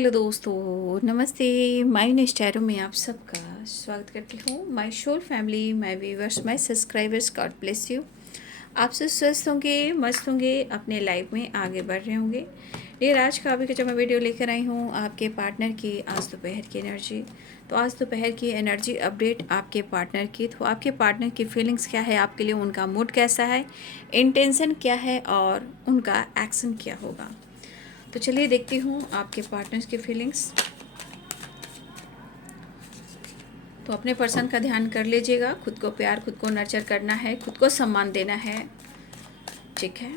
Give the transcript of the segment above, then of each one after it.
Hello दोस्तों, नमस्ते। My next tarot में आप सबका स्वागत करती हूँ। My soul family, my viewers, my subscribers, God bless you. आप सब स्वस्थ होंगे, मस्त होंगे, अपने लाइफ में आगे बढ़ रहे होंगे। ये आज का अभी जो मैं वीडियो लेकर आई हूँ आपके पार्टनर की आज दोपहर की एनर्जी। तो आज दोपहर की एनर्जी अपडेट आपके पार्टनर की। तो आपके पार्टनर की फीलिंग्स क्या है आपके लिए, उनका मूड कैसा है, इंटेंशन क्या है और उनका एक्शन क्या होगा। तो चलिए देखती हूँ आपके पार्टनर्स की फीलिंग्स। तो अपने पर्सन का ध्यान कर लीजिएगा। खुद को प्यार, खुद को नर्चर करना है, खुद को सम्मान देना है, ठीक है।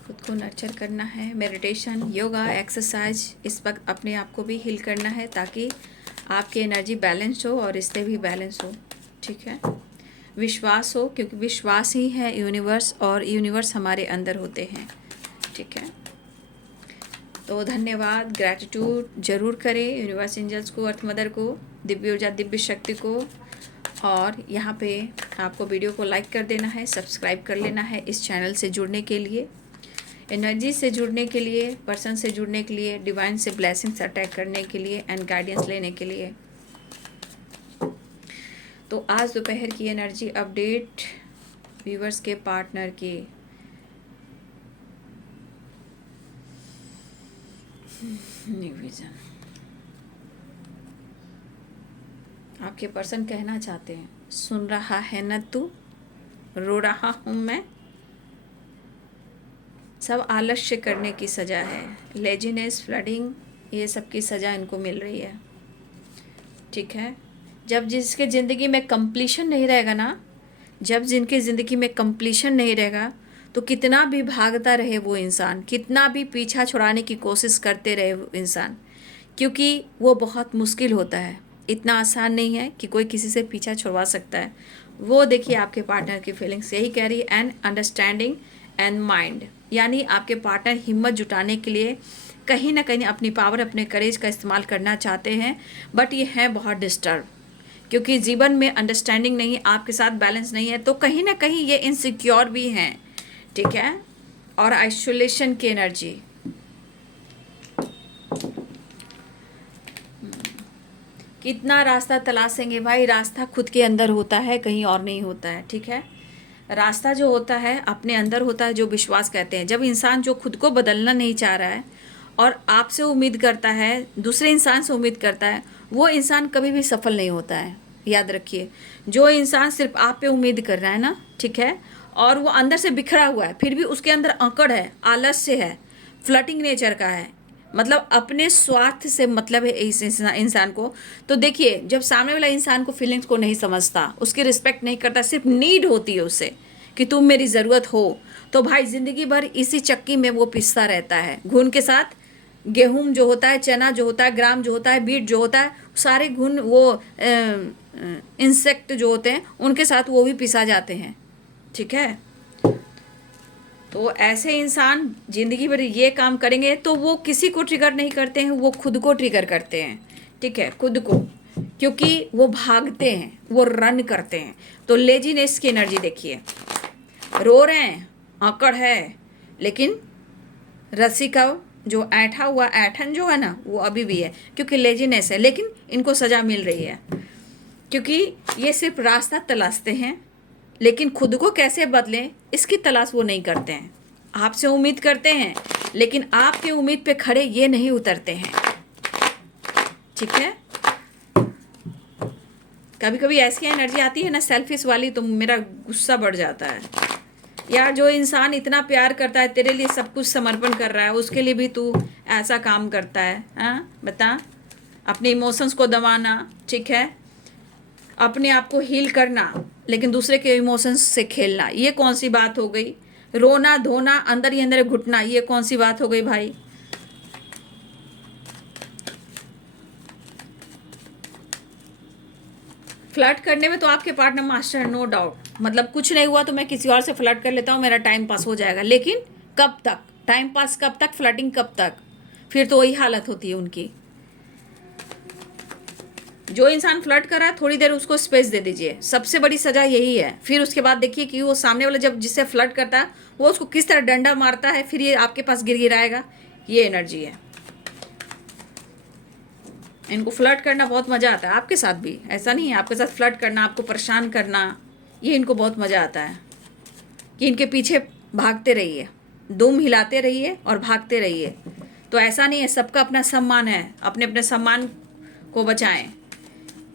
खुद को नर्चर करना है, मेडिटेशन, योगा, एक्सरसाइज, इस वक्त अपने आप को भी हील करना है ताकि आपकी एनर्जी बैलेंस हो और रिश्ते भी बैलेंस हो, ठीक है। विश्वास हो, क्योंकि विश्वास ही है यूनिवर्स और यूनिवर्स हमारे अंदर होते हैं, ठीक है। तो धन्यवाद, ग्रैटिट्यूड ज़रूर करें यूनिवर्स, एंजल्स को, अर्थ मदर को, दिव्य ऊर्जा, दिव्य शक्ति को। और यहाँ पे आपको वीडियो को लाइक कर देना है, सब्सक्राइब कर लेना है इस चैनल से जुड़ने के लिए, एनर्जी से जुड़ने के लिए, पर्सन से जुड़ने के लिए, डिवाइन से ब्लेसिंग्स अटैक करने के लिए एंड गाइडेंस लेने के लिए। तो आज दोपहर की एनर्जी अपडेट व्यूवर्स के पार्टनर की। New vision. आपके पर्सन कहना चाहते हैं, सुन रहा है न तू, रो रहा हूँ मैं, सब आलस्य करने की सज़ा है, लेजीनेस, फ्लडिंग, ये सब की सज़ा इनको मिल रही है, ठीक है। जब जिसके ज़िंदगी में कंप्लीशन नहीं रहेगा ना, जब जिनकी ज़िंदगी में कंप्लीशन नहीं रहेगा तो कितना भी भागता रहे वो इंसान, कितना भी पीछा छुड़ाने की कोशिश करते रहे वो इंसान, क्योंकि वो बहुत मुश्किल होता है, इतना आसान नहीं है कि कोई किसी से पीछा छुड़वा सकता है। वो देखिए आपके पार्टनर की फीलिंग्स यही कह रही है, एंड अंडरस्टैंडिंग एंड माइंड, यानी आपके पार्टनर हिम्मत जुटाने के लिए कहीं ना कहीं अपनी पावर, अपने करेज का इस्तेमाल करना चाहते हैं, बट ये हैं बहुत डिस्टर्ब, क्योंकि जीवन में अंडरस्टैंडिंग नहीं, आपके साथ बैलेंस नहीं है, तो कहीं ना कहीं ये इनसिक्योर भी हैं, ठीक है। और आइसोलेशन की एनर्जी, कितना रास्ता तलाशेंगे भाई, रास्ता खुद के अंदर होता है, कहीं और नहीं होता है, ठीक है। रास्ता जो होता है अपने अंदर होता है, जो विश्वास कहते हैं। जब इंसान जो खुद को बदलना नहीं चाह रहा है और आपसे उम्मीद करता है, दूसरे इंसान से उम्मीद करता है, वो इंसान कभी भी सफल नहीं होता है, याद रखिए। जो इंसान सिर्फ आप पे उम्मीद कर रहा है ना, ठीक है, और वो अंदर से बिखरा हुआ है, फिर भी उसके अंदर अकड़ है, आलस्य है, फ्लटिंग नेचर का है, मतलब अपने स्वार्थ से मतलब है इस इंसान को। तो देखिए, जब सामने वाला इंसान को फीलिंग्स को नहीं समझता, उसकी रिस्पेक्ट नहीं करता, सिर्फ नीड होती है उससे कि तुम मेरी ज़रूरत हो, तो भाई ज़िंदगी भर इसी चक्की में वो पिसता रहता है। घुन के साथ गेहूं जो होता है, चना जो होता है, ग्राम जो होता है, बीट जो होता है, सारे घुन वो इंसेक्ट जो होते हैं उनके साथ वो भी पिसा जाते हैं, ठीक है। तो ऐसे इंसान जिंदगी भर ये काम करेंगे तो वो किसी को ट्रिगर नहीं करते हैं, वो खुद को ट्रिगर करते हैं, ठीक है, खुद को, क्योंकि वो भागते हैं, वो रन करते हैं। तो लेजीनेस की एनर्जी देखिए, रो रहे हैं, आकड़ है, लेकिन रस्सी का जो ऐठा हुआ ऐठन जो है ना, वो अभी भी है, क्योंकि लेजीनेस है, लेकिन इनको सज़ा मिल रही है, क्योंकि ये सिर्फ रास्ता तलाशते हैं, लेकिन खुद को कैसे बदलें इसकी तलाश वो नहीं करते हैं। आपसे उम्मीद करते हैं, लेकिन आपके उम्मीद पे खड़े ये नहीं उतरते हैं, ठीक है। कभी कभी ऐसी एनर्जी आती है ना सेल्फिश वाली, तो मेरा गुस्सा बढ़ जाता है यार। जो इंसान इतना प्यार करता है, तेरे लिए सब कुछ समर्पण कर रहा है, उसके लिए भी तू ऐसा काम करता है, हाँ बता। अपने इमोशंस को दबाना, ठीक है, अपने आप को हील करना, लेकिन दूसरे के इमोशंस से खेलना, ये कौन सी बात हो गई। रोना धोना, अंदर ही अंदर घुटना, ये कौन सी बात हो गई भाई। फ्लर्ट करने में तो आपके पार्टनर मास्टर, नो डाउट, मतलब कुछ नहीं हुआ तो मैं किसी और से फ्लर्ट कर लेता हूँ, मेरा टाइम पास हो जाएगा, लेकिन कब तक टाइम पास, कब तक फ्लर्टिंग, कब तक, फिर तो वही हालत होती है उनकी। जो इंसान फ्लर्ट कर रहा है थोड़ी देर उसको स्पेस दे दीजिए, सबसे बड़ी सजा यही है। फिर उसके बाद देखिए कि वो सामने वाला जब जिससे फ्लर्ट करता है वो उसको किस तरह डंडा मारता है, फिर ये आपके पास गिर गिराएगा। ये एनर्जी है। इनको फ्लर्ट करना बहुत मज़ा आता है, आपके साथ भी। ऐसा नहीं है, आपके साथ फ्लर्ट करना, आपको परेशान करना, ये इनको बहुत मज़ा आता है कि इनके पीछे भागते रहिए, दुम हिलाते रहिए और भागते रहिए। तो ऐसा नहीं है, सबका अपना सम्मान है, अपने अपने सम्मान को बचाएं।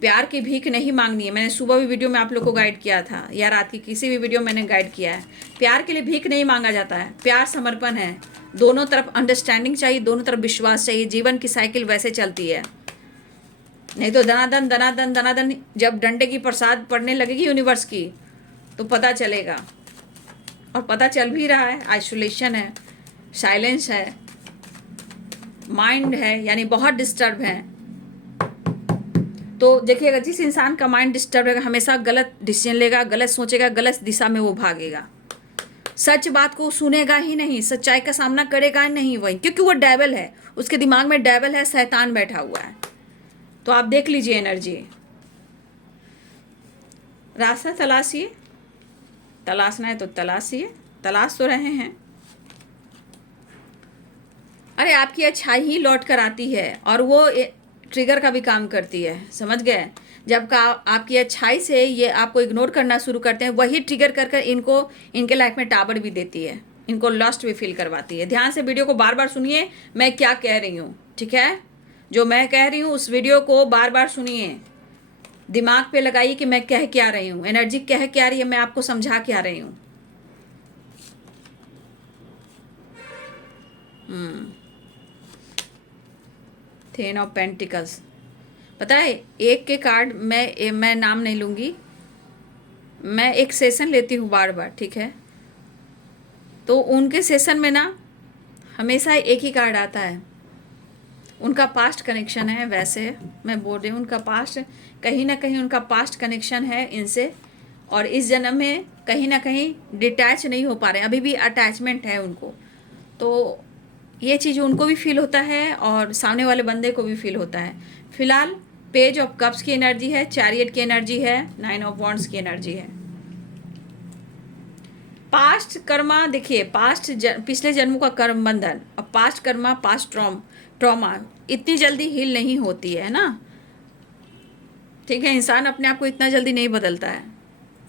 प्यार की भीख नहीं मांगनी है। मैंने सुबह भी वीडियो में आप लोग को गाइड किया था, या रात की किसी भी वीडियो मैंने गाइड किया है। प्यार के लिए भीख नहीं मांगा जाता है, प्यार समर्पण है। दोनों तरफ अंडरस्टैंडिंग चाहिए, दोनों तरफ विश्वास चाहिए। जीवन की साइकिल वैसे चलती है, नहीं तो दनादन दनादन दनादन। जब डंडे की प्रसाद पड़ने लगेगी यूनिवर्स की तो पता चलेगा, और पता चल भी रहा है। आइसोलेशन है, साइलेंस है, माइंड है, यानी बहुत डिस्टर्ब है। तो देखिएगा, जिस इंसान का माइंड डिस्टर्ब रहेगा हमेशा गलत डिसीजन लेगा, गलत सोचेगा, गलत दिशा में वो भागेगा। सच बात को सुनेगा ही नहीं, सच्चाई का सामना करेगा ही नहीं वही, क्योंकि वो डेविल है, उसके दिमाग में डेविल है, शैतान बैठा हुआ है। तो आप देख लीजिए एनर्जी। रास्ता तलाशिए, तलाशना है तो तलाशिए, तलाश तो रहे हैं। अरे आपकी अच्छाई ही लौट कर आती है, और वो ट्रिगर का भी काम करती है, समझ गए। जब का आपकी अच्छाई से ये आपको इग्नोर करना शुरू करते हैं, वही ट्रिगर कर कर इनको इनके लाइफ में टावर भी देती है, इनको लॉस्ट भी फील करवाती है। ध्यान से वीडियो को बार बार सुनिए, मैं क्या कह रही हूँ, ठीक है। जो मैं कह रही हूँ उस वीडियो को बार बार सुनिए, दिमाग पे लगाइए कि मैं कह क्या रही हूँ, एनर्जी कह क्या रही है, मैं आपको समझा क्या रही हूँ। थेन ऑफ पेंटिकल्स, पता है एक के कार्ड, मैं नाम नहीं लूँगी, मैं एक सेशन लेती हूँ बार बार, ठीक है। तो उनके सेशन में ना हमेशा एक ही कार्ड आता है, उनका पास्ट कनेक्शन है। वैसे मैं बोल रही हूँ, उनका पास्ट कहीं ना कहीं, उनका पास्ट कनेक्शन है इनसे, और इस जन्म में कहीं ना कहीं डिटैच नहीं हो पा रहे, अभी भी अटैचमेंट है उनको। तो ये चीज़ उनको भी फील होता है और सामने वाले बंदे को भी फील होता है। फिलहाल पेज ऑफ कप्स की एनर्जी है, चैरियट की एनर्जी है, 9 ऑफ वॉन्ड्स की एनर्जी है। पास्ट कर्मा, देखिए पास्ट पिछले जन्मों का कर्म बंधन और पास्ट कर्मा, पास्ट ट्रॉमा इतनी जल्दी हील नहीं होती है ना, ठीक है। इंसान अपने आप को इतना जल्दी नहीं बदलता है,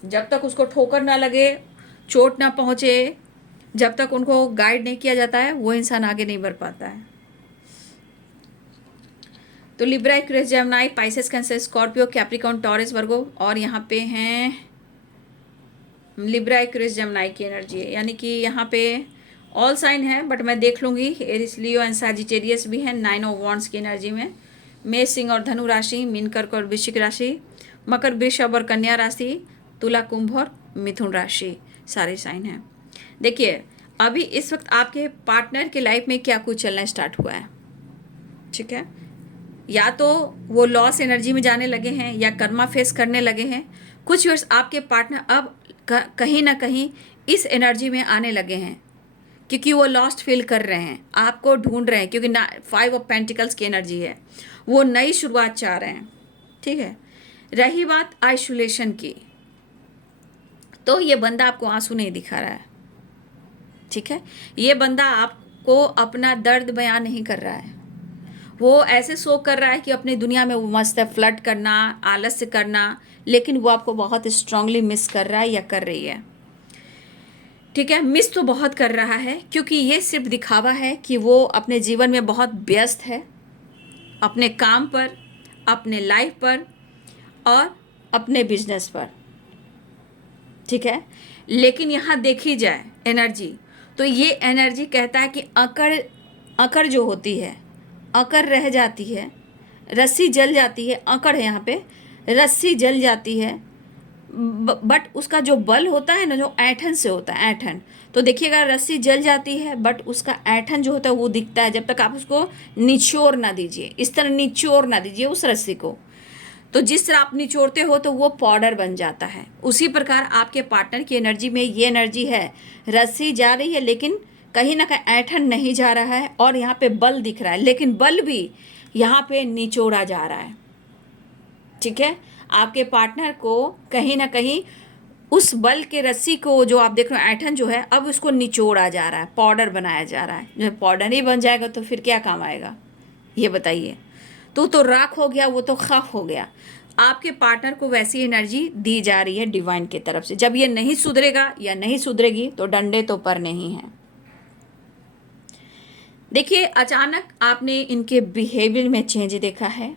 जब तक उसको ठोकर ना लगे, चोट ना पहुँचे, जब तक उनको गाइड नहीं किया जाता है, वो इंसान आगे नहीं बढ़ पाता है। तो Libra, Aquarius, Gemini, Pisces, Cancer, Scorpio, Capricorn, Taurus, Virgo, और यहाँ पे हैं लिब्रा, एक्वेरियस, जेमिनी की एनर्जी है, यानी कि यहाँ पे ऑल साइन है, बट मैं देख लूँगी। एरिस, लियो एंड सैजिटेरियस भी है 9 ऑफ वॉन्ड्स की एनर्जी में। मेष, सिंह और धनु राशि, मीन, कर्क और वृश्चिक राशि, मकर, वृषभ और कन्या राशि, तुला, कुंभ और मिथुन राशि, सारे साइन हैं। देखिए अभी इस वक्त आपके पार्टनर के लाइफ में क्या कुछ चलना स्टार्ट हुआ है, ठीक है। या तो वो लॉस एनर्जी में जाने लगे हैं, या कर्मा फेस करने लगे हैं। कुछ वर्ष आपके पार्टनर अब कहीं ना कहीं इस एनर्जी में आने लगे हैं, क्योंकि वो लॉस्ट फील कर रहे हैं, आपको ढूंढ रहे हैं, क्योंकि 5 ऑफ पेंटिकल्स की एनर्जी है। वो नई शुरुआत चाह रहे हैं, ठीक है। रही बात आइसोलेशन की, तो ये बंदा आपको आंसू नहीं दिखा रहा है, ठीक है। ये बंदा आपको अपना दर्द बयान नहीं कर रहा है, वो ऐसे शो कर रहा है कि अपनी दुनिया में वो मस्त है, फ्लर्ट करना, आलस्य करना, लेकिन वो आपको बहुत स्ट्रांगली मिस कर रहा है या कर रही है, ठीक है। मिस तो बहुत कर रहा है, क्योंकि ये सिर्फ दिखावा है कि वो अपने जीवन में बहुत व्यस्त है, अपने काम पर, अपने लाइफ पर और अपने बिजनेस पर, ठीक है। लेकिन यहाँ देखी जाए एनर्जी, तो ये एनर्जी कहता है कि अकड़ जो होती है, अकड़ रह जाती है, रस्सी जल जाती है, अकड़ है यहाँ पे, रस्सी जल जाती है, बट उसका जो बल होता है ना, जो ऐंठन से होता है, ऐंठन। तो देखिएगा रस्सी जल जाती है, बट उसका ऐंठन जो होता है वो दिखता है, जब तक आप उसको निचोड़ ना दीजिए, इस तरह निचोड़ ना दीजिए उस रस्सी को। तो जिस तरह आप निचोड़ते हो तो वो पाउडर बन जाता है। उसी प्रकार आपके पार्टनर की एनर्जी में ये एनर्जी है, रस्सी जा रही है लेकिन कहीं ना कहीं ऐंठन नहीं जा रहा है, और यहाँ पे बल दिख रहा है, लेकिन बल भी यहाँ पे निचोड़ा जा रहा है, ठीक है। आपके पार्टनर को कहीं ना कहीं उस बल के रस्सी को जो आप देख रहे हो ऐंठन जो है, अब उसको निचोड़ा जा रहा है, पाउडर बनाया जा रहा है। जब पाउडर ही बन जाएगा तो फिर क्या काम आएगा, ये बताइए। तो राख हो गया, वो तो खाक हो गया। आपके पार्टनर को वैसी एनर्जी दी जा रही है डिवाइन की तरफ से। जब ये नहीं सुधरेगा या नहीं सुधरेगी तो डंडे तो पर नहीं है। देखिए, अचानक आपने इनके बिहेवियर में चेंज देखा है,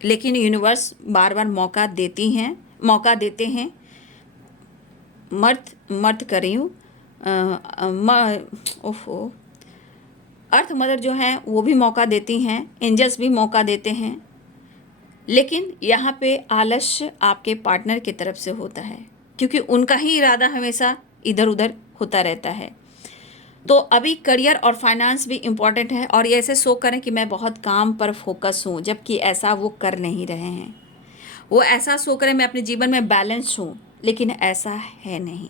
लेकिन यूनिवर्स बार बार मौका देते हैं। मर्द कर रही हूँ, ओहो, अर्थ मदर जो हैं वो भी मौका देती हैं, एंजल्स भी मौका देते हैं, लेकिन यहाँ पे आलस्य आपके पार्टनर की तरफ से होता है, क्योंकि उनका ही इरादा हमेशा इधर उधर होता रहता है। तो अभी करियर और फाइनेंस भी इम्पॉर्टेंट है, और ये ऐसे शो करें कि मैं बहुत काम पर फोकस हूँ, जबकि ऐसा वो कर नहीं रहे हैं। वो ऐसा शो करें मैं अपने जीवन में बैलेंस हूँ, लेकिन ऐसा है नहीं।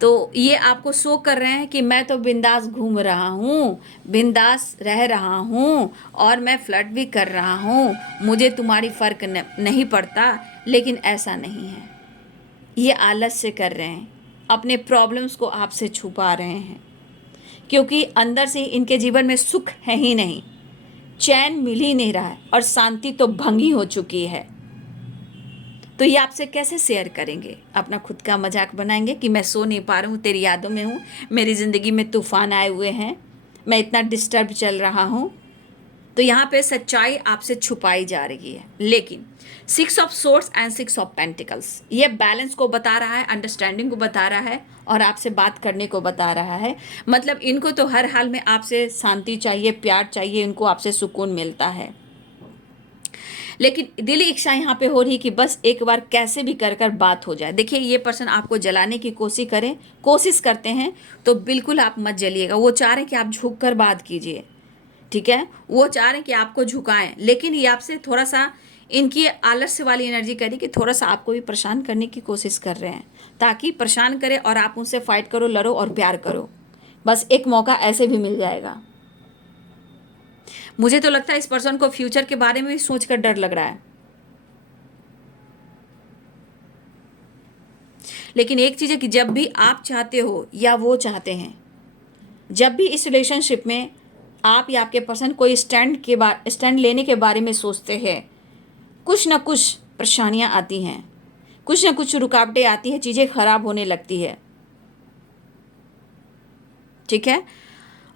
तो ये आपको शो कर रहे हैं कि मैं तो बिंदास घूम रहा हूँ, बिंदास रह रहा हूँ, और मैं फ्लर्ट भी कर रहा हूँ, मुझे तुम्हारी फ़र्क नहीं पड़ता, लेकिन ऐसा नहीं है। ये आलस्य कर रहे हैं, अपने प्रॉब्लम्स को आपसे छुपा रहे हैं, क्योंकि अंदर से इनके जीवन में सुख है ही नहीं, चैन मिल ही नहीं रहा है, और शांति तो भंगी हो चुकी है। तो ये आपसे कैसे शेयर करेंगे? अपना खुद का मजाक बनाएंगे कि मैं सो नहीं पा रहा हूँ, तेरी यादों में हूँ, मेरी ज़िंदगी में तूफान आए हुए हैं, मैं इतना डिस्टर्ब चल रहा हूँ। तो यहाँ पे सच्चाई आपसे छुपाई जा रही है। लेकिन 6 of swords and 6 of pentacles ये बैलेंस को बता रहा है, अंडरस्टैंडिंग को बता रहा है, और आपसे बात करने को बता रहा है। मतलब इनको तो हर हाल में आपसे शांति चाहिए, प्यार चाहिए, इनको आपसे सुकून मिलता है। लेकिन दिली इच्छा यहाँ पे हो रही कि बस एक बार कैसे भी कर कर बात हो जाए। देखिए, ये पर्सन आपको जलाने की कोशिश करते हैं, तो बिल्कुल आप मत जलिएगा। वो चाह रहे हैं कि आप झुक कर बात कीजिए, ठीक है। वो चाह रहे हैं कि आपको झुकाएं, लेकिन ये आपसे थोड़ा सा, इनकी आलस्य वाली एनर्जी कह रही कि थोड़ा सा आपको भी परेशान करने की कोशिश कर रहे हैं, ताकि परेशान करें और आप उनसे फाइट करो, लड़ो और प्यार करो। बस एक मौका ऐसे भी मिल जाएगा। मुझे तो लगता है इस पर्सन को फ्यूचर के बारे में भी सोचकर डर लग रहा है। लेकिन एक चीज़ है कि जब भी आप चाहते हो या वो चाहते हैं, जब भी इस रिलेशनशिप में आप या आपके पर्सन कोई स्टैंड लेने के बारे में सोचते हैं, कुछ ना कुछ परेशानियां आती हैं, कुछ ना कुछ रुकावटें आती हैं, चीज़ें खराब होने लगती है, ठीक है।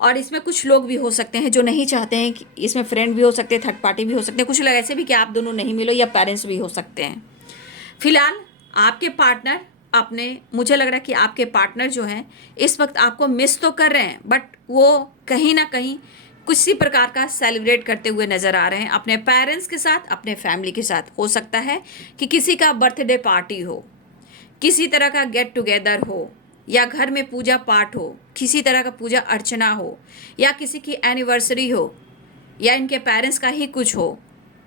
और इसमें कुछ लोग भी हो सकते हैं जो नहीं चाहते हैं कि इसमें फ्रेंड भी हो सकते हैं, थर्ड पार्टी भी हो सकते हैं, कुछ लोग ऐसे भी कि आप दोनों नहीं मिलो, या पेरेंट्स भी हो सकते हैं। फिलहाल आपके पार्टनर मुझे लग रहा है कि आपके पार्टनर जो हैं इस वक्त आपको मिस तो कर रहे हैं, बट वो कहीं ना कहीं किसी प्रकार का सेलिब्रेट करते हुए नज़र आ रहे हैं अपने पेरेंट्स के साथ, अपने फैमिली के साथ। हो सकता है कि किसी का बर्थडे पार्टी हो, किसी तरह का गेट टुगेदर हो, या घर में पूजा पाठ हो, किसी तरह का पूजा अर्चना हो, या किसी की एनिवर्सरी हो, या इनके पेरेंट्स का ही कुछ हो,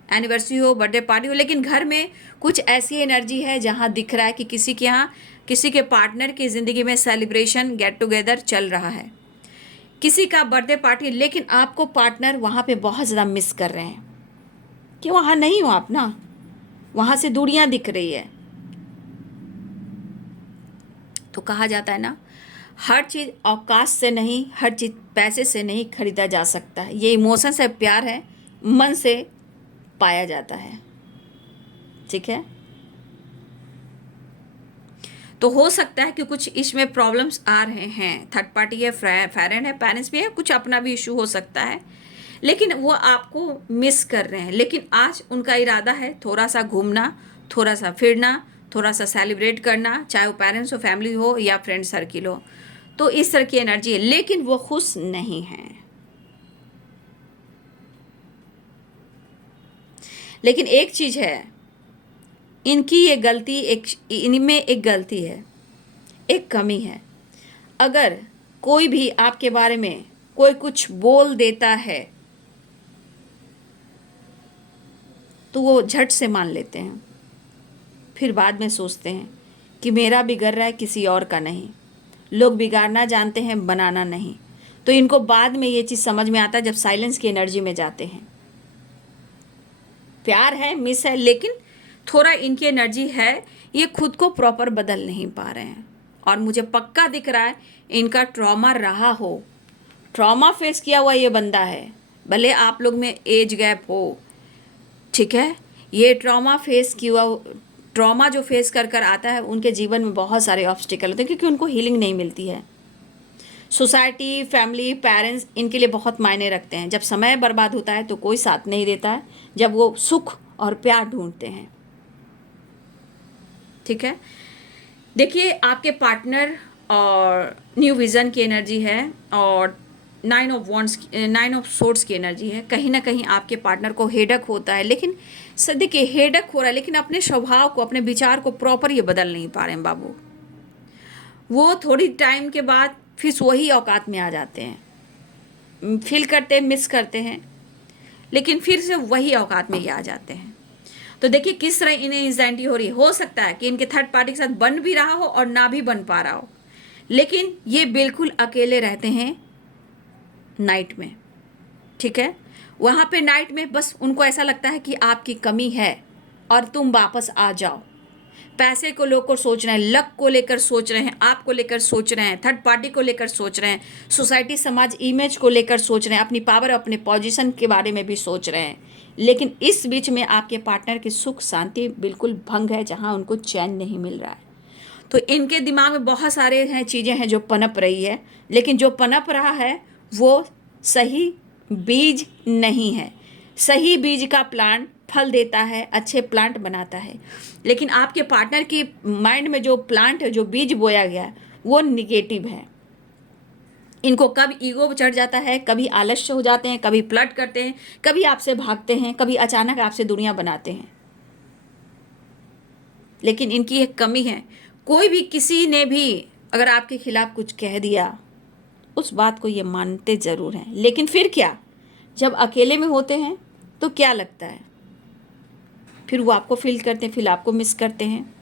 एनिवर्सरी हो, बर्थडे पार्टी हो, लेकिन घर में कुछ ऐसी एनर्जी है जहाँ दिख रहा है कि किसी के यहाँ, किसी के पार्टनर की ज़िंदगी में सेलिब्रेशन, गेट टुगेदर चल रहा है, किसी का बर्थडे पार्टी, लेकिन आपको पार्टनर वहाँ पे बहुत ज़्यादा मिस कर रहे हैं कि वहाँ नहीं हो आप ना, वहाँ से दूरियाँ दिख रही है। तो कहा जाता है ना, हर चीज़ अवकाश से नहीं, हर चीज़ पैसे से नहीं खरीदा जा सकता है। ये इमोशन से प्यार है, मन से पाया जाता है, ठीक है। तो हो सकता है कि कुछ इसमें प्रॉब्लम्स आ रहे हैं, थर्ड पार्टी है, फ्रेंड है, पेरेंट्स भी है, कुछ अपना भी इशू हो सकता है, लेकिन वो आपको मिस कर रहे हैं। लेकिन आज उनका इरादा है थोड़ा सा घूमना, थोड़ा सा फिरना, थोड़ा सा सेलिब्रेट करना, चाहे वो पेरेंट्स हो, फैमिली हो, या फ्रेंड सर्किल हो। तो इस तरह की एनर्जी है, लेकिन वो खुश नहीं है। लेकिन एक चीज़ है, इनकी ये गलती, इनमें एक गलती है, एक कमी है। अगर कोई भी आपके बारे में कोई कुछ बोल देता है तो वो झट से मान लेते हैं, फिर बाद में सोचते हैं कि मेरा बिगड़ रहा है, किसी और का नहीं। लोग बिगाड़ना जानते हैं, बनाना नहीं। तो इनको बाद में ये चीज़ समझ में आता है जब साइलेंस की एनर्जी में जाते हैं, प्यार है, मिस है, लेकिन थोड़ा इनकी एनर्जी है, ये खुद को प्रॉपर बदल नहीं पा रहे हैं। और मुझे पक्का दिख रहा है इनका ट्रॉमा रहा हो, ट्रॉमा फेस किया हुआ ये बंदा है, भले आप लोग में एज गैप हो, ठीक है। ये ट्रॉमा जो फेस कर कर आता है, उनके जीवन में बहुत सारे ऑब्स्टिकल होते हैं क्योंकि उनको हीलिंग नहीं मिलती है। सोसाइटी, फैमिली, पेरेंट्स इनके लिए बहुत मायने रखते हैं। जब समय बर्बाद होता है तो कोई साथ नहीं देता है, जब वो सुख और प्यार ढूंढते हैं, ठीक है। देखिए आपके पार्टनर और न्यू विज़न की एनर्जी है और 9 ऑफ सोर्ड्स की एनर्जी है। कहीं ना कहीं आपके पार्टनर को हेडक होता है, लेकिन देखिए हेडक हो रहा है, लेकिन अपने स्वभाव को, अपने विचार को प्रॉपर ये बदल नहीं पा रहे हैं बाबू। वो थोड़ी टाइम के बाद फिर वही औकात में आ जाते हैं, फील करते हैं, मिस करते हैं, लेकिन फिर से वही औकात में ये आ जाते हैं। तो देखिए किस तरह इन्हें एंजाइटी हो रही है। हो सकता है कि इनके थर्ड पार्टी के साथ बन भी रहा हो और ना भी बन पा रहा हो, लेकिन ये बिल्कुल अकेले रहते हैं नाइट में, ठीक है। वहाँ पे नाइट में बस उनको ऐसा लगता है कि आपकी कमी है और तुम वापस आ जाओ। पैसे को लेकर सोच रहे हैं, लक को लेकर सोच रहे हैं, आपको लेकर सोच रहे हैं, थर्ड पार्टी को लेकर सोच रहे हैं, सोसाइटी, समाज, इमेज को लेकर सोच रहे हैं, अपनी पावर, अपने पोजीशन के बारे में भी सोच रहे हैं। लेकिन इस बीच में आपके पार्टनर की सुख शांति बिल्कुल भंग है, जहाँ उनको चैन नहीं मिल रहा है। तो इनके दिमाग में बहुत सारे हैं चीज़ें हैं जो पनप रही है, लेकिन जो पनप रहा है वो सही बीज नहीं है। सही बीज का प्लांट फल देता है, अच्छे प्लांट बनाता है, लेकिन आपके पार्टनर की माइंड में जो प्लांट है, जो बीज बोया गया है, वो निगेटिव है। इनको कब ईगो चढ़ जाता है, कभी आलस्य हो जाते हैं, कभी फ्लर्ट करते हैं, कभी आपसे भागते हैं, कभी अचानक आपसे दुनिया बनाते हैं। लेकिन इनकी एक कमी है, कोई भी किसी ने भी अगर आपके खिलाफ कुछ कह दिया, उस बात को ये मानते ज़रूर हैं, लेकिन फिर क्या, जब अकेले में होते हैं तो क्या लगता है, फिर वो आपको फील करते हैं, फिर आपको मिस करते हैं।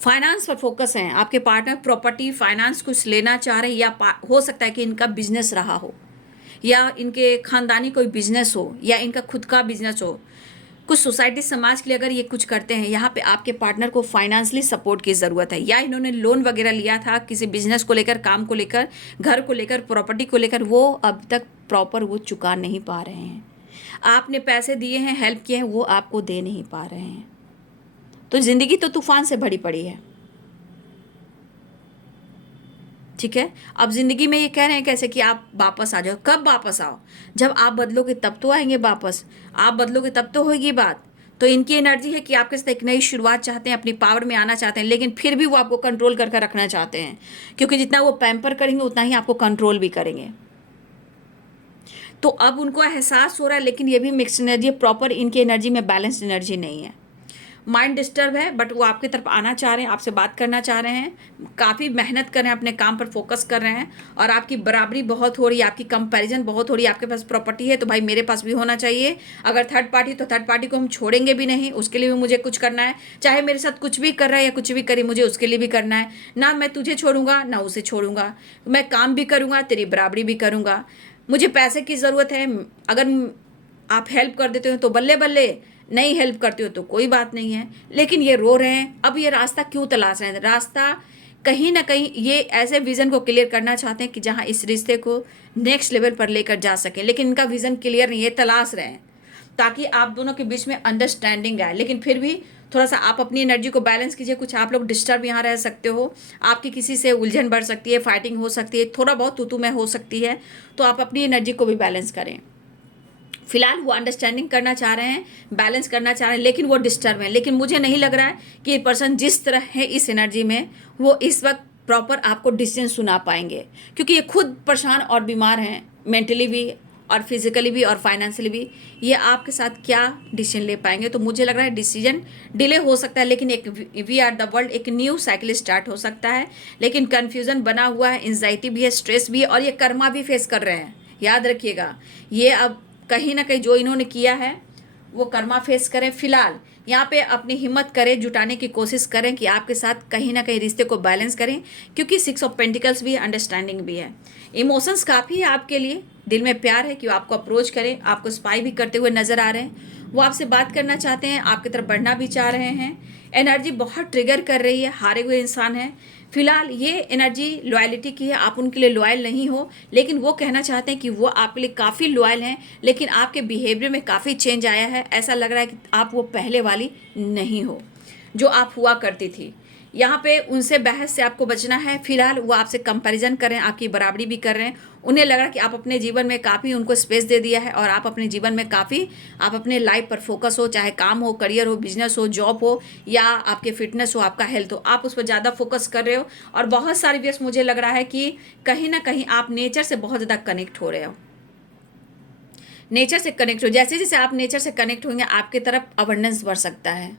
फाइनेंस पर फोकस है आपके पार्टनर, प्रॉपर्टी, फाइनेंस कुछ लेना चाह रहे हैं, या हो सकता है कि इनका बिजनेस रहा हो, या इनके खानदानी कोई बिजनेस हो, या इनका खुद का बिजनेस हो। कुछ सोसाइटी, समाज के लिए अगर ये कुछ करते हैं, यहाँ पे आपके पार्टनर को फाइनेंशियली सपोर्ट की ज़रूरत है, या इन्होंने लोन वगैरह लिया था किसी बिजनेस को लेकर, काम को लेकर, घर को लेकर, प्रॉपर्टी को लेकर, वो अब तक प्रॉपर वो चुका नहीं पा रहे हैं। आपने पैसे दिए हैं, हेल्प किए हैं, वो आपको दे नहीं पा रहे हैं। तो ज़िंदगी तो तूफान से भरी पड़ी है, ठीक है। अब ज़िंदगी में ये कह रहे हैं कैसे कि आप वापस आ जाओ। कब वापस आओ? जब आप बदलोगे तब तो आएंगे वापस, आप बदलोगे तब तो होगी बात। तो इनकी एनर्जी है कि आपके साथ एक नई शुरुआत चाहते हैं, अपनी पावर में आना चाहते हैं, लेकिन फिर भी वो आपको कंट्रोल करके रखना चाहते हैं, क्योंकि जितना वो पैम्पर करेंगे उतना ही आपको कंट्रोल भी करेंगे। तो अब उनको एहसास हो रहा है, लेकिन ये भी मिक्स एनर्जी है, प्रॉपर इनकी एनर्जी में बैलेंस्ड एनर्जी नहीं है। माइंड डिस्टर्ब है, बट वो आपकी तरफ आना चाह रहे हैं, आपसे बात करना चाह रहे हैं, काफ़ी मेहनत कर रहे हैं, अपने काम पर फोकस कर रहे हैं, और आपकी बराबरी बहुत हो रही है, आपकी कंपैरिजन बहुत हो रही है। आपके पास प्रॉपर्टी है तो भाई मेरे पास भी होना चाहिए, अगर थर्ड पार्टी तो थर्ड पार्टी को हम छोड़ेंगे भी नहीं, उसके लिए भी मुझे कुछ करना है, चाहे मेरे साथ कुछ भी कर रहा है या कुछ भी करे, मुझे उसके लिए भी करना है। ना मैं तुझे छोड़ूंगा ना उसे छोड़ूंगा, मैं काम भी करूंगा, तेरी बराबरी भी करूंगा। मुझे पैसे की ज़रूरत है, अगर आप हेल्प कर देते हो तो बल्ले बल्ले, नहीं हेल्प करते हो तो कोई बात नहीं है। लेकिन ये रो रहे हैं। अब ये रास्ता क्यों तलाश रहे हैं? रास्ता कहीं ना कहीं ये ऐसे विज़न को क्लियर करना चाहते हैं कि जहां इस रिश्ते को नेक्स्ट लेवल पर लेकर जा सकें, लेकिन इनका विज़न क्लियर नहीं है, तलाश रहे हैं ताकि आप दोनों के बीच में अंडरस्टैंडिंग आए। लेकिन फिर भी थोड़ा सा आप अपनी एनर्जी को बैलेंस कीजिए। कुछ आप लोग डिस्टर्ब यहाँ रह सकते हो, आपकी किसी से उलझन बढ़ सकती है, फाइटिंग हो सकती है, थोड़ा बहुत तू में हो सकती है, तो आप अपनी एनर्जी को भी बैलेंस करें। फिलहाल वो अंडरस्टैंडिंग करना चाह रहे हैं, बैलेंस करना चाह रहे हैं, लेकिन वो डिस्टर्ब हैं। लेकिन मुझे नहीं लग रहा है कि ये पर्सन जिस तरह है इस एनर्जी में, वो इस वक्त प्रॉपर आपको डिसीजन सुना पाएंगे, क्योंकि ये खुद परेशान और बीमार हैं, मेंटली भी और फिजिकली भी और फाइनेंशियली भी। ये आपके साथ क्या डिसीजन ले पाएंगे? तो मुझे लग रहा है डिसीजन डिले हो सकता है, लेकिन एक वी आर द वर्ल्ड, एक न्यू साइकिल स्टार्ट हो सकता है। लेकिन कन्फ्यूजन बना हुआ है, एंजाइटी भी है, स्ट्रेस भी है, और ये कर्मा भी फेस कर रहे हैं। याद रखिएगा, ये अब कहीं ना कहीं जो इन्होंने किया है वो कर्मा फेस करें। फिलहाल यहाँ पे अपनी हिम्मत करें, जुटाने की कोशिश करें कि आपके साथ कहीं ना कहीं रिश्ते को बैलेंस करें, क्योंकि 6 ऑफ पेंटिकल्स भी है, अंडरस्टैंडिंग भी है, इमोशंस काफ़ी है आपके लिए, दिल में प्यार है कि वो आपको अप्रोच करें, आपको स्पाई भी करते हुए नजर आ रहे हैं। वो आपसे बात करना चाहते हैं, आपकी तरफ बढ़ना भी चाह रहे हैं। एनर्जी बहुत ट्रिगर कर रही है, हारे हुए इंसान हैं। फिलहाल ये एनर्जी लॉयलिटी की है, आप उनके लिए लॉयल नहीं हो, लेकिन वो कहना चाहते हैं कि वो आपके लिए काफ़ी लॉयल हैं, लेकिन आपके बिहेवियर में काफ़ी चेंज आया है। ऐसा लग रहा है कि आप वो पहले वाली नहीं हो जो आप हुआ करती थी। यहाँ पे उनसे बहस से आपको बचना है। फिलहाल वो आपसे कंपैरिजन कर रहे हैं, आपकी बराबरी भी कर रहे हैं। उन्हें लग रहा है कि आप अपने जीवन में काफ़ी उनको स्पेस दे दिया है और आप अपने जीवन में काफ़ी आप अपने लाइफ पर फोकस हो, चाहे काम हो, करियर हो, बिजनेस हो, जॉब हो या आपके फिटनेस हो, आपका हेल्थ हो, आप उस पर ज़्यादा फोकस कर रहे हो। और बहुत सारे व्यस्त मुझे लग रहा है कि कहीं ना कहीं आप नेचर से बहुत ज़्यादा कनेक्ट हो रहे हो, नेचर से कनेक्ट हो। जैसे जैसे आप नेचर से कनेक्ट होंगे आपकी तरफ अबंडेंस बढ़ सकता है,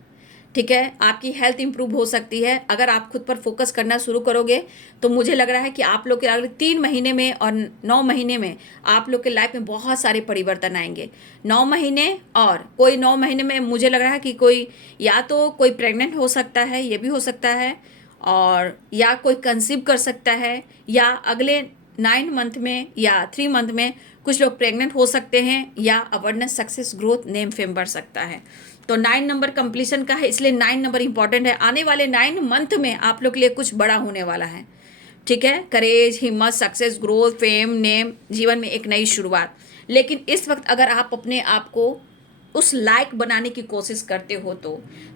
ठीक है। आपकी हेल्थ इंप्रूव हो सकती है अगर आप खुद पर फोकस करना शुरू करोगे। तो मुझे लग रहा है कि आप लोग के अगले 3 महीने में और 9 महीने में आप लोग के लाइफ में बहुत सारे परिवर्तन आएंगे। 9 महीने और कोई 9 महीने में मुझे लग रहा है कि कोई या तो कोई प्रेग्नेंट हो सकता है, ये भी हो सकता है, और या कोई कंसीव कर सकता है, या अगले 9 मंथ में या 3 मंथ में कुछ लोग प्रेग्नेंट हो सकते हैं, या awareness, success, growth, name, fame बढ़ सकता है। तो 9 नंबर कंप्लीशन का है, इसलिए 9 नंबर इंपॉर्टेंट है। आने वाले 9 मंथ में आप लोग के लिए कुछ बड़ा होने वाला है, ठीक है। करेज, हिम्मत, सक्सेस, ग्रोथ, फेम, नेम, जीवन में एक नई शुरुआत। लेकिन इस वक्त अगर आप अपने आप को उस लायक बनाने की कोशिश करते हो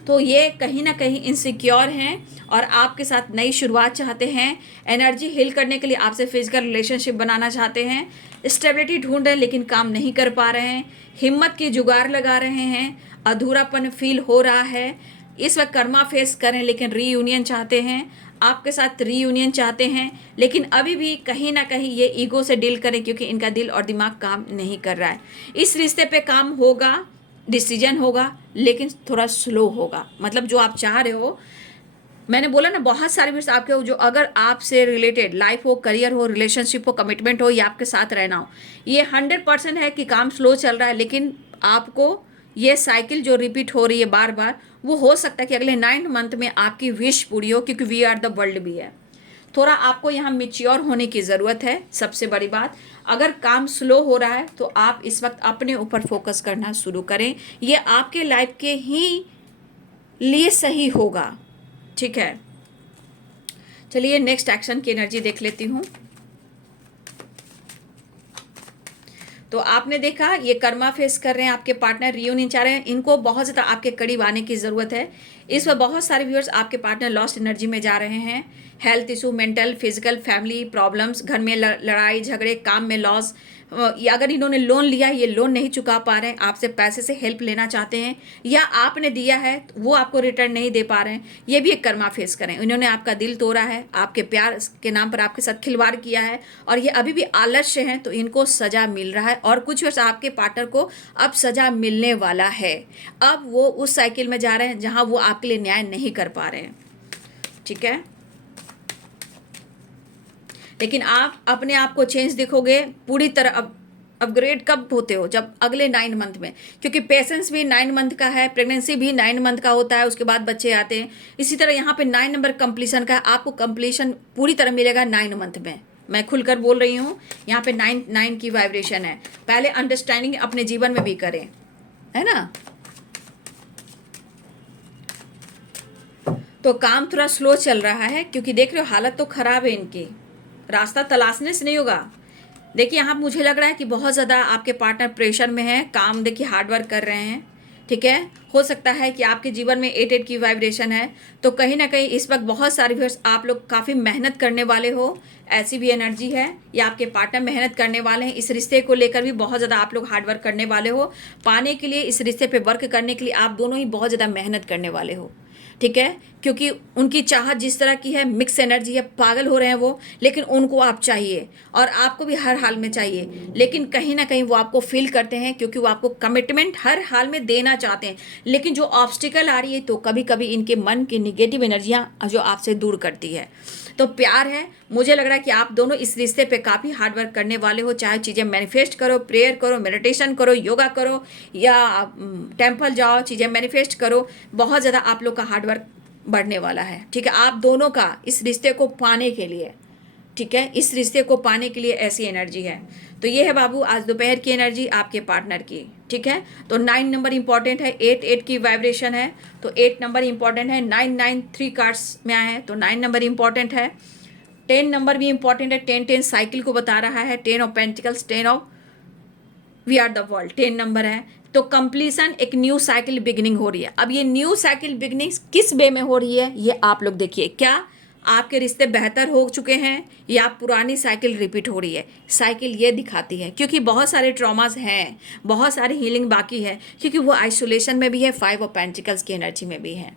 तो ये कहीं ना कहीं इनसिक्योर हैं और आपके साथ नई शुरुआत चाहते हैं। एनर्जी हील करने के लिए आपसे फिजिकल रिलेशनशिप बनाना चाहते हैं। स्टेबिलिटी ढूंढ रहे हैं लेकिन काम नहीं कर पा रहे हैं। हिम्मत की जुगाड़ लगा रहे हैं, अधूरापन फील हो रहा है। इस वक्त कर्मा फेस करें लेकिन रीयूनियन चाहते हैं, आपके साथ रीयूनियन चाहते हैं, लेकिन अभी भी कहीं ना कहीं ये ईगो से डील करें क्योंकि इनका दिल और दिमाग काम नहीं कर रहा है। इस रिश्ते पे काम होगा, डिसीजन होगा, लेकिन थोड़ा स्लो होगा। मतलब जो आप चाह रहे हो, मैंने बोला ना बहुत सारे मिनट्स आपके हो जो अगर आपसे रिलेटेड लाइफ हो, करियर हो, रिलेशनशिप हो, कमिटमेंट हो या आपके साथ रहना हो, ये 100% है कि काम स्लो चल रहा है। लेकिन आपको ये साइकिल जो रिपीट हो रही है बार बार, वो हो सकता है कि अगले 9 मंथ में आपकी विश पूरी हो, क्योंकि वी आर द वर्ल्ड भी है। थोड़ा आपको यहाँ मेच्योर होने की ज़रूरत है। सबसे बड़ी बात, अगर काम स्लो हो रहा है तो आप इस वक्त अपने ऊपर फोकस करना शुरू करें, ये आपके लाइफ के ही लिए सही होगा, ठीक है। चलिए नेक्स्ट एक्शन की एनर्जी देख लेती हूँ। तो आपने देखा ये कर्मा फेस कर रहे हैं, आपके पार्टनर रियूनियन चाह रहे हैं, इनको बहुत ज़्यादा आपके करीब आने की ज़रूरत है। इस वक्त बहुत सारे व्यूअर्स आपके पार्टनर लॉस्ट एनर्जी में जा रहे हैं। Health issue, mental, physical, family problems, घर में लड़ाई झगड़े, काम में लॉस, या अगर इन्होंने लोन लिया है ये लोन नहीं चुका पा रहे हैं, आपसे पैसे से हेल्प लेना चाहते हैं, या आपने दिया है वो आपको रिटर्न नहीं दे पा रहे हैं, ये भी एक कर्मा फेस करें। इन्होंने आपका दिल तोड़ा है, आपके प्यार के नाम पर आपके साथ खिलवाड़ किया है और ये अभी भी आलस्य हैं, तो इनको सज़ा मिल रहा है। और कुछ वर्ष आपके पार्टनर को अब सज़ा मिलने वाला है। अब वो उस साइकिल में जा रहे हैं जहाँ वो आपके लिए न्याय नहीं कर पा रहे हैं, ठीक है। लेकिन आप अपने आप को चेंज दिखोगे पूरी तरह। अब अपग्रेड कब होते हो? जब अगले 9 मंथ में, क्योंकि पेशेंस भी 9 मंथ का है, प्रेगनेंसी भी 9 मंथ का होता है, उसके बाद बच्चे आते हैं। इसी तरह यहाँ पे 9 नंबर कंप्लीशन का है, आपको कंप्लीशन पूरी तरह मिलेगा 9 मंथ में। मैं खुलकर बोल रही हूँ, यहाँ पे 9 की वाइब्रेशन है। पहले अंडरस्टैंडिंग अपने जीवन में भी करें, है ना। तो काम थोड़ा स्लो चल रहा है क्योंकि देख रहे हो हालत तो खराब है इनकी, रास्ता तलाशने से नहीं होगा। देखिए यहाँ मुझे लग रहा है कि बहुत ज़्यादा आपके पार्टनर प्रेशर में है, काम देखिए हार्ड वर्क कर रहे हैं, ठीक है। हो सकता है कि आपके जीवन में 8 की वाइब्रेशन है, तो कहीं ना कहीं इस वक्त बहुत सारे व्यूअर्स आप लोग काफ़ी मेहनत करने वाले हो, ऐसी भी एनर्जी है। या आपके पार्टनर मेहनत करने वाले हैं, इस रिश्ते को लेकर भी बहुत ज़्यादा आप लोग हार्ड वर्क करने वाले हो। पाने के लिए, इस रिश्ते पे वर्क करने के लिए आप दोनों ही बहुत ज़्यादा मेहनत करने वाले हो, ठीक है। क्योंकि उनकी चाहत जिस तरह की है, मिक्स एनर्जी है, पागल हो रहे हैं वो, लेकिन उनको आप चाहिए और आपको भी हर हाल में चाहिए। लेकिन कहीं ना कहीं वो आपको फील करते हैं क्योंकि वो आपको कमिटमेंट हर हाल में देना चाहते हैं। लेकिन जो ऑब्स्टिकल आ रही है, तो कभी कभी इनके मन की निगेटिव एनर्जियाँ जो आपसे दूर करती है। तो प्यार है, मुझे लग रहा है कि आप दोनों इस रिश्ते पे काफ़ी हार्ड वर्क करने वाले हो। चाहे चीज़ें मैनिफेस्ट करो, प्रेयर करो, मेडिटेशन करो, योगा करो, या टेम्पल जाओ, चीज़ें मैनिफेस्ट करो, बहुत ज़्यादा आप लोग का हार्ड वर्क बढ़ने वाला है, ठीक है। आप दोनों का इस रिश्ते को पाने के लिए, ठीक है, इस रिश्ते को पाने के लिए ऐसी एनर्जी है। तो ये है बाबू आज दोपहर की एनर्जी आपके पार्टनर की। ठीक है। तो 9 नंबर इंपॉर्टेंट है, 8 की वाइब्रेशन है तो 8 नंबर इंपॉर्टेंट है। 9 3 कार्ड्स में आए हैं तो 9 नंबर इंपॉर्टेंट है। 10 नंबर भी इंपॉर्टेंट है, 10 साइकिल को बता रहा है, 10 of pentacles, 10 of we are the world, 10 number है। तो कंप्लीशन, एक न्यू साइकिल बिगिनिंग हो रही है। अब ये न्यू साइकिल बिगिनिंग किस वे में हो रही है ये आप लोग देखिए। क्या आपके रिश्ते बेहतर हो चुके हैं या पुरानी साइकिल रिपीट हो रही है? साइकिल ये दिखाती है, क्योंकि बहुत सारे ट्रॉमास हैं, बहुत सारी हीलिंग बाकी है, क्योंकि वो आइसोलेशन में भी है, 5 ऑफ पेंटिकल्स की एनर्जी में भी है।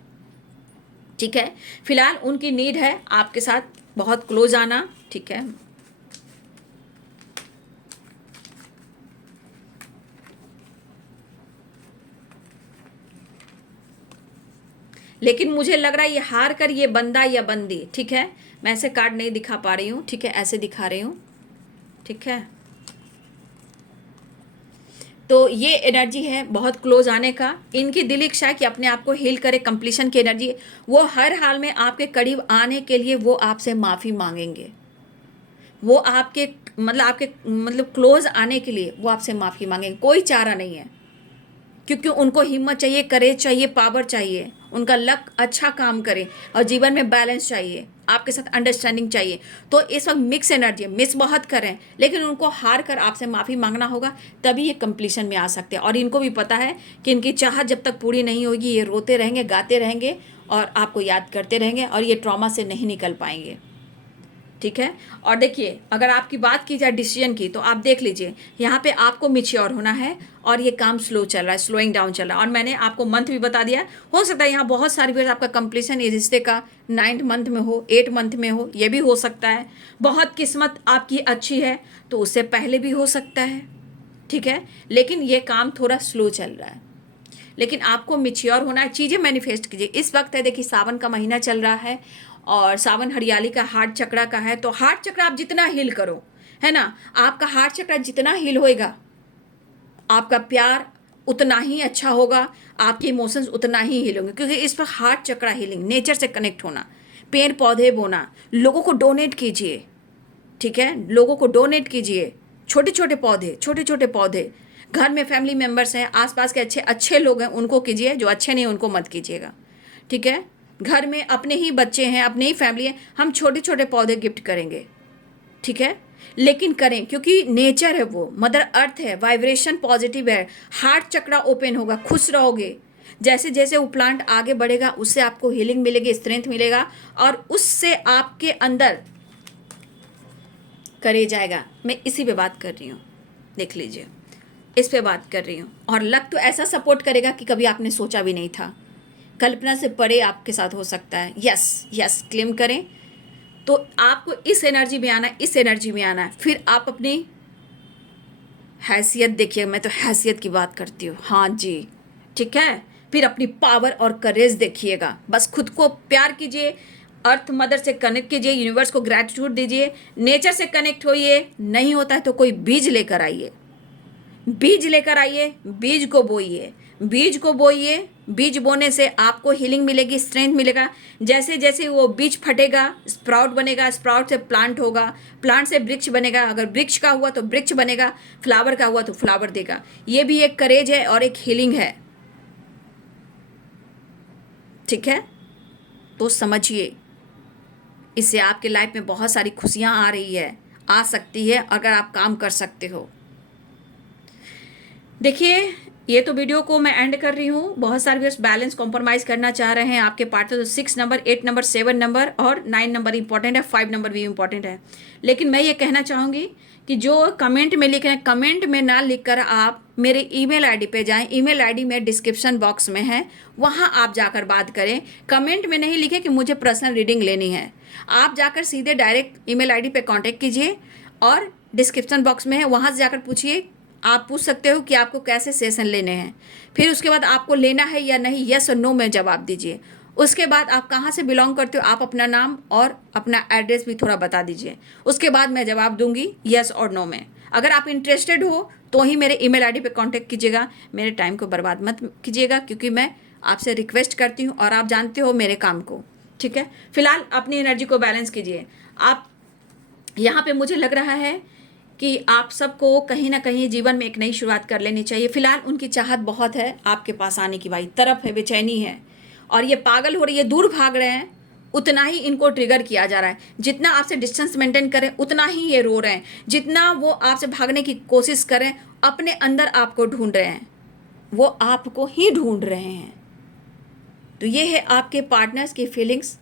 ठीक है, फिलहाल उनकी नीड है आपके साथ बहुत क्लोज आना। ठीक है, लेकिन मुझे लग रहा है ये हार कर ये बंदा या बंदी, ठीक है, मैं ऐसे कार्ड नहीं दिखा पा रही हूँ, ठीक है, ऐसे दिखा रही हूँ। ठीक है, तो ये एनर्जी है बहुत क्लोज आने का। इनकी दिल इच्छा है कि अपने आप को हील करे, कंप्लीशन की एनर्जी। वो हर हाल में आपके करीब आने के लिए वो आपसे माफ़ी मांगेंगे। वो आपके मतलब क्लोज आने के लिए वो आपसे माफ़ी मांगेंगे। कोई चारा नहीं है, क्योंकि उनको हिम्मत चाहिए, करेज चाहिए, पावर चाहिए, उनका लक अच्छा काम करे और जीवन में बैलेंस चाहिए, आपके साथ अंडरस्टैंडिंग चाहिए। तो इस वक्त मिक्स एनर्जी, मिस बहुत करें, लेकिन उनको हार कर आपसे माफ़ी मांगना होगा, तभी ये कंप्लीशन में आ सकते हैं। और इनको भी पता है कि इनकी चाहत जब तक पूरी नहीं होगी ये रोते रहेंगे, गाते रहेंगे और आपको याद करते रहेंगे और ये ट्रॉमा से नहीं निकल पाएंगे। ठीक है, और देखिए अगर आपकी बात की जाए डिसीजन की, तो आप देख लीजिए यहाँ पे आपको मिच्योर होना है और ये काम स्लो चल रहा है, स्लोइंग डाउन चल रहा है। और मैंने आपको मंथ भी बता दिया, हो सकता है यहाँ बहुत सारी बार आपका कंप्लीशन इस रिश्ते का 9th मंथ में हो, 8 मंथ में हो, ये भी हो सकता है। बहुत किस्मत आपकी अच्छी है तो उससे पहले भी हो सकता है। ठीक है, लेकिन ये काम थोड़ा स्लो चल रहा है, लेकिन आपको मिच्योर होना है, चीज़ें मैनिफेस्ट कीजिए। इस वक्त है, देखिए सावन का महीना चल रहा है और सावन हरियाली का, हार्ट चक्रा का है। तो हार्ट चक्रा आप जितना हील करो, है ना, आपका हार्ट चक्रा जितना हील होएगा, आपका प्यार उतना ही अच्छा होगा, आपके इमोशंस उतना ही हील होंगे। क्योंकि इस पर हार्ट चक्रा हीलिंग, नेचर से कनेक्ट होना, पेड़ पौधे बोना, लोगों को डोनेट कीजिए। ठीक है, लोगों को डोनेट कीजिए, छोटे छोटे पौधे, छोटे छोटे पौधे। घर में फैमिली मेम्बर्स हैं, आसपास के अच्छे अच्छे लोग हैं, उनको कीजिए, जो अच्छे नहीं उनको मत कीजिएगा। ठीक है, घर में अपने ही बच्चे हैं, अपने ही फैमिली है, हम छोटे छोटे पौधे गिफ्ट करेंगे। ठीक है, लेकिन करें, क्योंकि नेचर है, वो मदर अर्थ है, वाइब्रेशन पॉजिटिव है, हार्ट चक्रा ओपन होगा, खुश रहोगे। जैसे जैसे वो प्लांट आगे बढ़ेगा उससे आपको हीलिंग मिलेगी, स्ट्रेंथ मिलेगा और उससे आपके अंदर करे जाएगा। मैं इसी पे बात कर रही हूँ, देख लीजिए, इस पे बात कर रही हूँ। और लक तो ऐसा सपोर्ट करेगा कि कभी आपने सोचा भी नहीं था, कल्पना से परे आपके साथ हो सकता है। यस यस, क्लेम करें। तो आपको इस एनर्जी में आना है, इस एनर्जी में आना है। फिर आप अपनी हैसियत देखिए, मैं तो हैसियत की बात करती हूँ, हाँ जी। ठीक है, फिर अपनी पावर और करेज देखिएगा। बस खुद को प्यार कीजिए, अर्थ मदर से कनेक्ट कीजिए, यूनिवर्स को ग्रैटिट्यूड दीजिए, नेचर से कनेक्ट होइए। नहीं होता है तो कोई बीज लेकर आइए, बीज लेकर आइए, बीज को बोइए, बीज को बोइए। बीज बोने से आपको हीलिंग मिलेगी, स्ट्रेंथ मिलेगा। जैसे जैसे वो बीज फटेगा स्प्राउट बनेगा, स्प्राउट से प्लांट होगा, प्लांट से वृक्ष बनेगा, अगर वृक्ष का हुआ तो वृक्ष बनेगा, फ्लावर का हुआ तो फ्लावर देगा। ये भी एक करेज है और एक हीलिंग है। ठीक है, तो समझिए, इससे आपके लाइफ में बहुत सारी खुशियाँ आ रही है, आ सकती है अगर आप काम कर सकते हो। देखिए, ये तो वीडियो को मैं एंड कर रही हूँ। बहुत सारे व्यूअर्स बैलेंस कॉम्प्रोमाइज़ करना चाह रहे हैं आपके पार्टनर, तो 6 नंबर, 8 नंबर, 7 नंबर और 9 नंबर इंपॉर्टेंट है, 5 नंबर भी इंपॉर्टेंट है। लेकिन मैं ये कहना चाहूँगी कि जो कमेंट में लिख रहे हैं, कमेंट में ना लिखकर आप मेरे ईमेल आईडी पे जाएं। ईमेल आईडी में डिस्क्रिप्शन बॉक्स में है, वहाँ आप जाकर बात करें। कमेंट में नहीं लिखें कि मुझे पर्सनल रीडिंग लेनी है, आप जाकर सीधे डायरेक्ट ईमेल आईडी पे कांटेक्ट कीजिए और डिस्क्रिप्शन बॉक्स में है, वहाँ से जाकर पूछिए। आप पूछ सकते हो कि आपको कैसे सेशन लेने हैं, फिर उसके बाद आपको लेना है या नहीं, यस और नो में जवाब दीजिए। उसके बाद आप कहाँ से बिलोंग करते हो, आप अपना नाम और अपना एड्रेस भी थोड़ा बता दीजिए। उसके बाद मैं जवाब दूंगी यस और नो में। अगर आप इंटरेस्टेड हो तो ही मेरे ईमेल आईडी पे कांटेक्ट कीजिएगा, मेरे टाइम को बर्बाद मत कीजिएगा, क्योंकि मैं आपसे रिक्वेस्ट करती हूँ और आप जानते हो मेरे काम को। ठीक है, फिलहाल अपनी एनर्जी को बैलेंस कीजिए। आप यहाँ पे मुझे लग रहा है कि आप सबको कहीं ना कहीं जीवन में एक नई शुरुआत कर लेनी चाहिए। फिलहाल उनकी चाहत बहुत है आपके पास आने की भाई, तरफ है, बेचैनी है, और ये पागल हो रही है, दूर भाग रहे हैं, उतना ही इनको ट्रिगर किया जा रहा है। जितना आपसे डिस्टेंस मेंटेन करें उतना ही ये रो रहे हैं, जितना वो आपसे भागने की कोशिश करें अपने अंदर आपको ढूंढ रहे हैं, वो आपको ही ढूंढ रहे हैं। तो ये है आपके पार्टनर्स की फीलिंग्स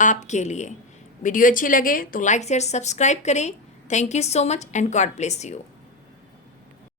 आपके लिए। वीडियो अच्छी लगे तो लाइक शेयर सब्सक्राइब करें। Thank you so much and God bless you.